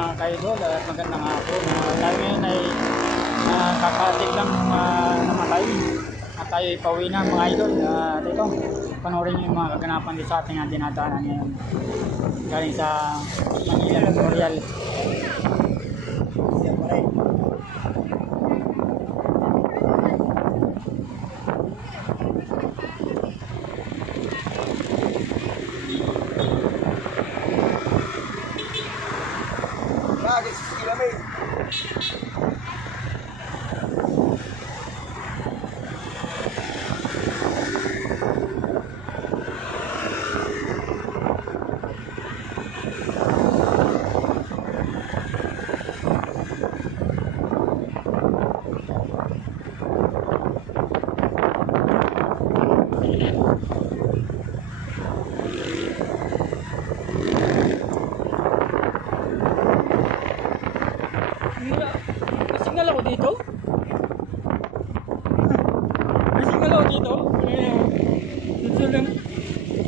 mga kaidol at magandang hapon. Tayo ngayon ay kakatig lang namatay at tayo ipauwi na mga idol. Dito, panoorin nyo yung mga kaganapan dito sa ating dinadaanan ngayon. Galing sa Manila Memorial. Signal ako dito? May signal ako dito?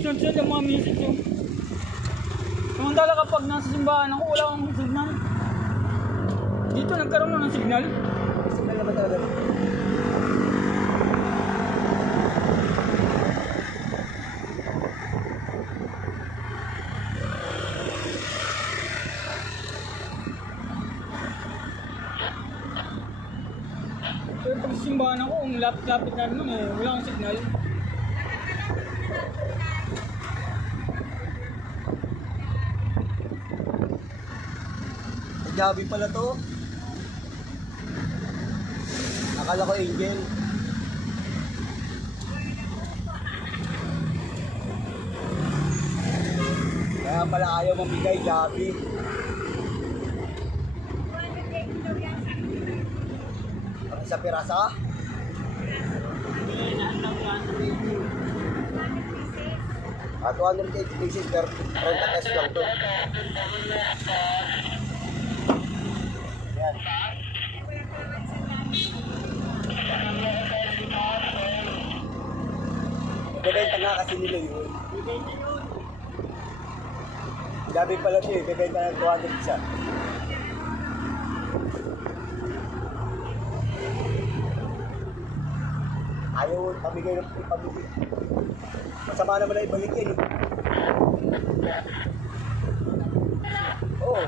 Sunod ang mga music yun. Samantala kapag nasa simbahan ako, wala akong signal. Dito nagkaroon na ng signal. Signal naman talaga. Pero pag simbahan ako, kung lapit-lapit na naman wala akong signal. Gabi pala to. Akala ko Angel. Kaya pala ayaw mamigay, Gabi. Ang isa pirasa? At 280 pieces per 30 pesos lang to. Yan. Bebenta nga kasi nila yun. Gabi pala siya eh, bebenta ng 200 isa. Ayaw pamigay ng pamigay. Masama naman na ibalik yan eh. Oo.